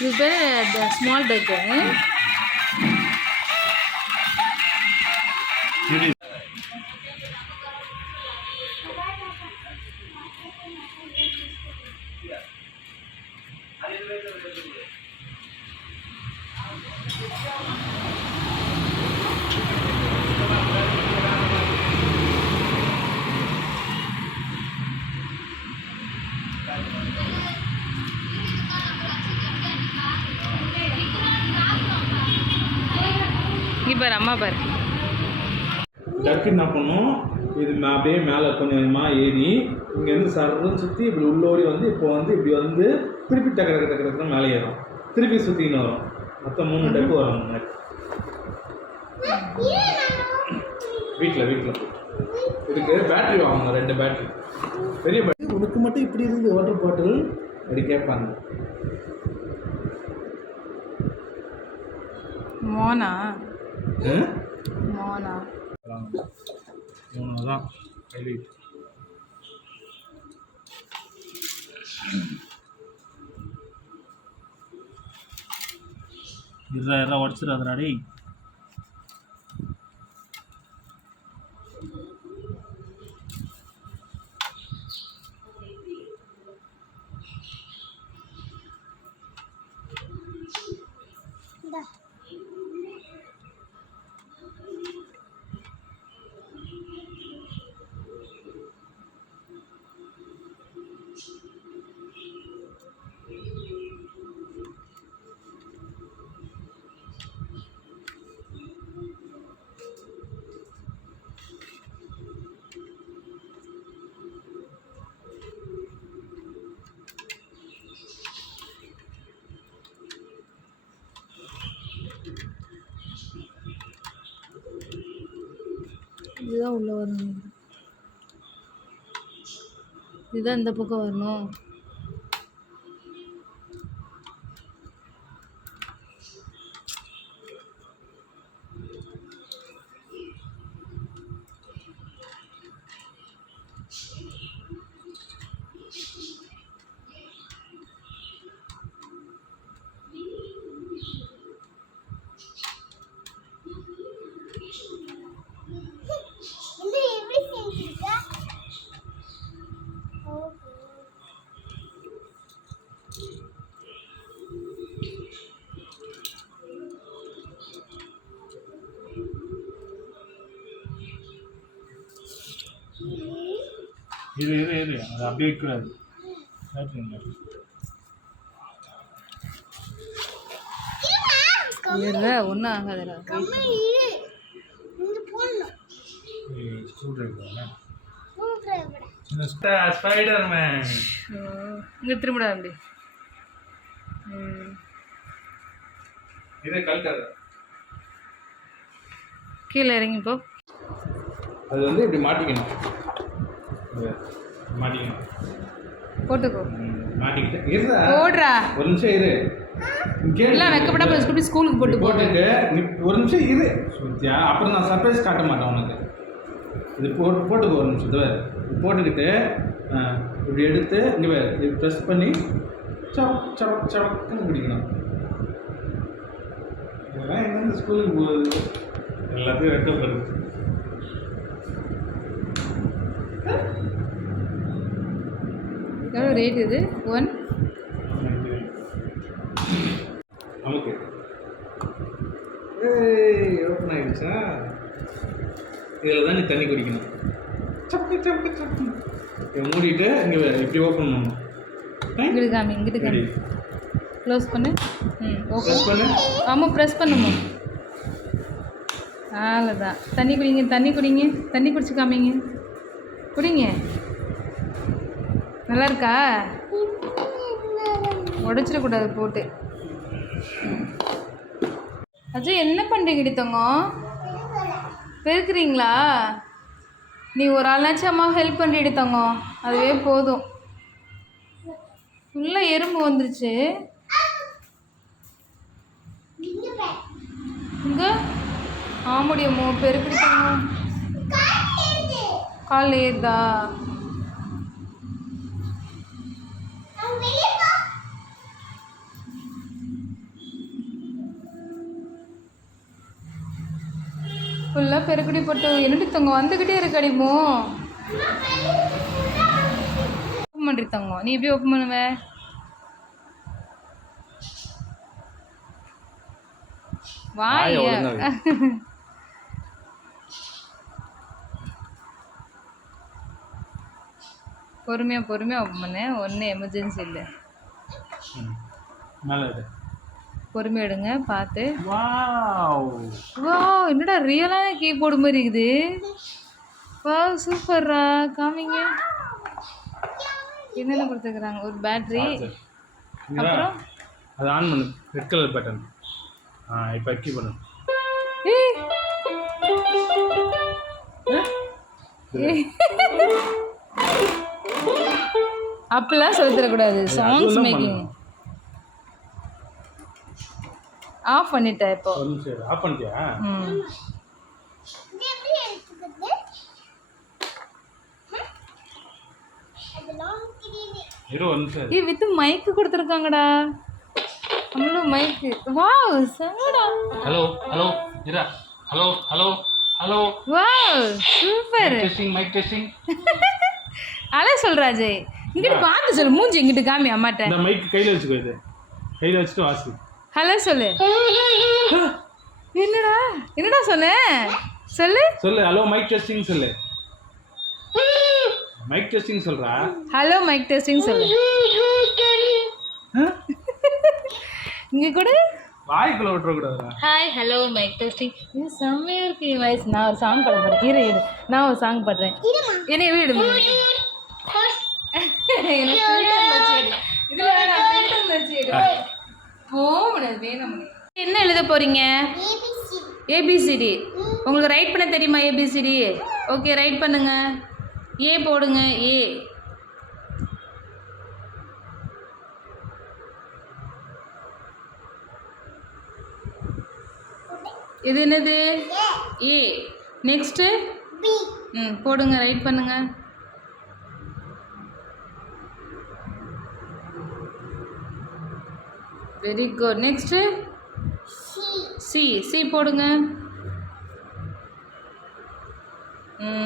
இது பேர் ஸ்மால் டக்கு. பாரு அம்மா பாரு. டக்கு என்ன பண்ணும், இது அப்படியே மேலே கொஞ்சம் கொஞ்சமாக ஏறி இங்கேருந்து சர்றன்னு சுற்றி இப்படி உள்ளோடி வந்து இப்போ வந்து இப்படி வந்து திருப்பி டக்கு டக்கு மேலே ஏறும், திருப்பி சுற்றின்னு வரும். மொத்தம் 3 டக்கு வரும். வீட்டில் இதுக்கு பேட்ரி வாங்கணும், 2 பேட்ரி. பெரிய பேட்டரி. உனக்கு மட்டும் இப்படி இருந்து வாட்டர் பாட்டில் அப்படி கேட்பாங்க. மோனா தான் ஹைலைட். எல்லாம் உடச்சிடாதனாடி. இதுதான் உள்ள வரணும், இதுதான் இந்த பக்கம் வரணும். இது அது அப்படியே வைக்கூடாது. ஒன்றும் ஆகாதுடா. ஸ்பைடர்மேன் இங்கே திரும்பிடா அப்படி. இதே கல்கரை கீழே இறங்கி போ. அது வந்து இப்படி மாட்டிக்கணும், போட்டுக்கோ. மாட்டிக்கிட்டு போடுறா. ஒரு நிமிஷம் இரு. எல்லாம் வைக்கப்படாம ஸ்கூலுக்கு போட்டுட்டு ஒரு நிமிஷம் இரு சுத்தியா. அப்புறம் நான் சர்ப்ரைஸ் காட்ட மாட்டேன் உனக்கு. இது போட்டுக்கோ ஒரு நிமிஷம். இது போட்டுக்கிட்டு இப்படி எடுத்து இங்கே வேறு இது ப்ரெஸ் பண்ணி சவக்குன்னு பிடிக்கணும். இதெல்லாம் எங்கேருந்து ஸ்கூலுக்கு போகுது, எல்லாத்தையும் வெக்கப்படுது. எவ்வளோ ரேட் இது? 1 நமக்கு ஓப்பன் ஆகிடுச்சா? இதில் தான் நீ தண்ணி குடிக்கணும். மூடிட்டு இங்கே இப்படி ஓப்பன் பண்ணணும். இங்கிட்டு காமி. க்ளோஸ் பண்ணு. ப்ரெஸ் பண்ணு. ஆமாம் ப்ரெஸ் பண்ணுமா. அவ்வளோதான். தண்ணி குடிங்க. தண்ணி குடிச்சு காமிங்க. குடிங்க. நல்லா இருக்கா? உடச்சிடக்கூடாது போட்டு. அஜய் என்ன பண்ணுறீங்கடி தங்கம்? பெருக்குறீங்களா? நீ ஒரு ஆளாச்சும் அம்மா ஹெல்ப் பண்ணுறீடி தங்கம், அதுவே போதும். ஃபுல்லாக எறும்பு வந்துருச்சு. இங்கே ஆமுடியம்மோ பெருக்குடி தங்கம். காலில் ஏறுதா? ஃபுல்லாக பெருக்கடி போட்டு என்னடி தங்கம் வந்துக்கிட்டே இருக்கடிமோ. ஓப்பன் பண்ணுறி தங்கம், நீ எப்படி ஓப்பன் பண்ணுவ? வாயை வாய ஒழுங்கா பொறுமையாக ஓப்பன் பண்ணு. ஒன்றும் எமர்ஜென்சி இல்லை. மேலே எடு. பொறுமையாக எடுங்க பார்த்து. வாவ் வா என்னடா ரியலான கீபோர்டு மாதிரி இருக்குது. வா சூப்பர்ரா. காமிங்க என்னென்ன கொடுத்துருக்குறாங்க. ஒரு பேட்ரி, அப்புறம் அது ஆன் பண்ணு. Red colour button. இப்போ கீ பண்ணு. அப்படிலாம் சொல்லி தரக்கூடாது. சாங்ஸ் மேக்கிங் ஆஃப் பண்ணிட்டேன் இப்போ. ஆஃப் பண்ணிட்டியா? வித் மைக்கு கொடுத்துருக்காங்கடா. நம்மளும் மைக்கு. வாவ் செமடா. ஹலோ ஹலோ இரா. Hello hello hello. Wow super. Testing mic testing. அலே சொல்றாஜே இங்கிட்டு பார்த்து சொல்லு. மூஞ்சி இங்கிட்டு காமி அம்மாட்ட. இந்த மைக் கையில் வச்சுக்கோ. இது கையில் வச்சுட்டு வாசி. ஹலோ சொல்லு. என்னடா சொன்ன? சொல்லு ஹலோ மைக் டெஸ்டிங் சொல்லு. மைக் டெஸ்டிங் சொல்றா. ஹலோ மைக் டெஸ்டிங் சொல்லு. இங்க கூட வாய்க்குள்ள விட்டுற கூடாதுடா. Hi hello mic testing. இது செம்மையா இருக்கு வாய்ஸ். நான் ஒரு சாங் பாட போறேன். இரு நான் ஒரு சாங் பாடுறேன். என்னைய வீடு என்ன எழுத போறீங்க? ஏபிசிடி. உங்களுக்கு ரைட் பண்ண தெரியுமா ஏபிசிடி? ஓகே ரைட் பண்ணுங்க. ஏ போடுங்க. ஏ இது என்னது? ஏ. நெக்ஸ்ட்டு போடுங்க. ரைட் பண்ணுங்க. Very good. Next C. C போடுங்க.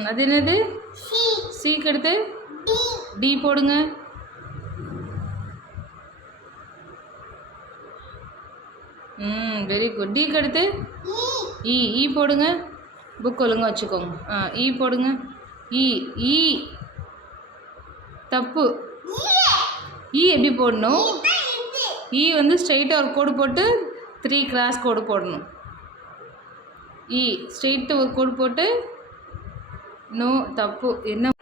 அது என்னது? சிக்கு அடுத்து டி போடுங்க. Very good. டிக்கு அடுத்து இ. இ போடுங்க. புக் ஒழுங்காக வச்சுக்கோங்க. இ போடுங்க. இ. இ தப்பு. இ எப்படி போடணும்? இ வந்து ஸ்ட்ரைட்டாக ஒரு கோடு போட்டு 3 கிராஸ் கோடு போடணும். இ ஸ்ட்ரெயிட்டு ஒரு கோடு போட்டு. நோ தப்பு. என்ன